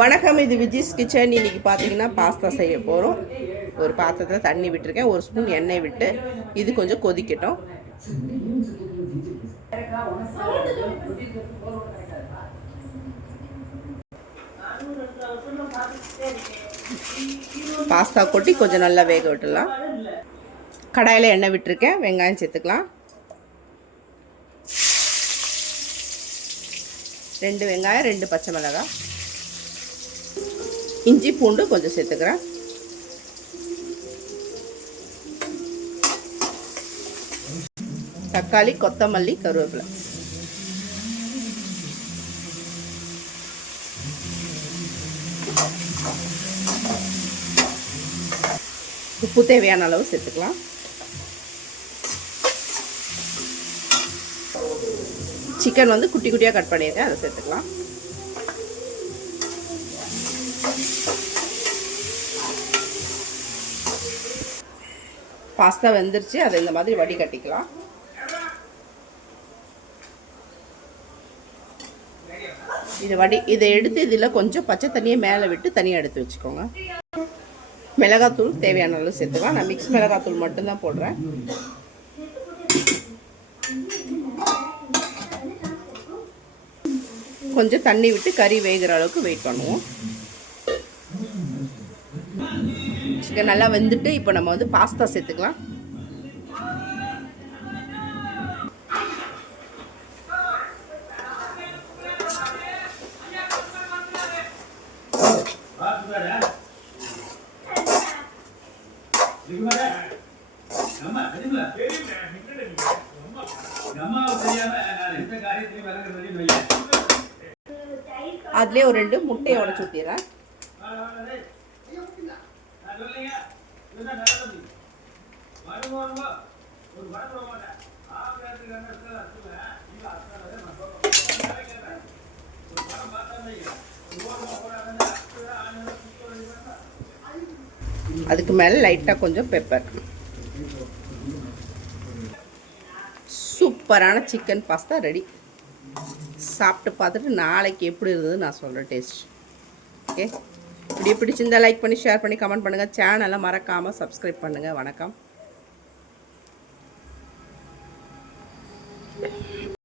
வணக்கம், இது விஜிஸ் கிச்சன். இன்றைக்கி பார்த்தீங்கன்னா பாஸ்தா செய்ய போகிறோம். ஒரு பாத்திரத்தில் தண்ணி விட்டுருக்கேன், ஒரு ஸ்பூன் எண்ணெய் விட்டு இது கொஞ்சம் கொதிக்கட்டும். பாஸ்தா கொட்டி கொஞ்சம் நல்லா வேக விட்டுடலாம். கடாயில் எண்ணெய் விட்டுருக்கேன், வெங்காயம் சேர்த்துக்கலாம். 2 வெங்காயம், 2 பச்சை மிளகாய், இஞ்சி பூண்டு கொஞ்சம் சேர்த்துக்கிறேன். தக்காளி, கொத்தமல்லி, கருவேப்பிலை. உப்பு தேவையான அளவு சேர்த்துக்கலாம். சிக்கன் வந்து குட்டி குட்டியாக கட் பண்ணியிருக்கேன், அதை சேர்த்துக்கலாம். பாஸ்தா வெந்துருச்சு, அதை இந்த மாதிரி வடிகட்டிக்கலாம். இதை எடுத்து இதில் கொஞ்சம் பச்சை தண்ணியை மேலே விட்டு தனியாக எடுத்து வச்சுக்கோங்க. மிளகாத்தூள் தேவையான அளவு சேர்த்துக்கலாம். நான் மிக்ஸ் மிளகாத்தூள் மட்டும்தான் போடுறேன். கொஞ்சம் தண்ணி விட்டு கறி வேகிற அளவுக்கு வெயிட் பண்ணுவோம். சிக்கன் நல்லா வெந்துட்டு இப்போ நம்ம வந்து பாஸ்தா சேர்த்துக்கலாம். அதுலேயே ஒரு 2 முட்டையை உடைச்சு ஊற்றிடுறேன். அதுக்கு மேலே லைட்டாக கொஞ்சம் பெப்பர். சூப்பரான சிக்கன் பாஸ்தா ரெடி. சாப்பிட்டு பார்த்துட்டு நாளைக்கு எப்படி இருந்தது நான் சொல்கிறேன் டேஸ்ட். ஓகே, இப்படி பிடிச்சிருந்தால் லைக் பண்ணி, ஷேர் பண்ணி, கமெண்ட் பண்ணுங்கள். சேனலை மறக்காமல் சப்ஸ்கிரைப் பண்ணுங்கள். வணக்கம்.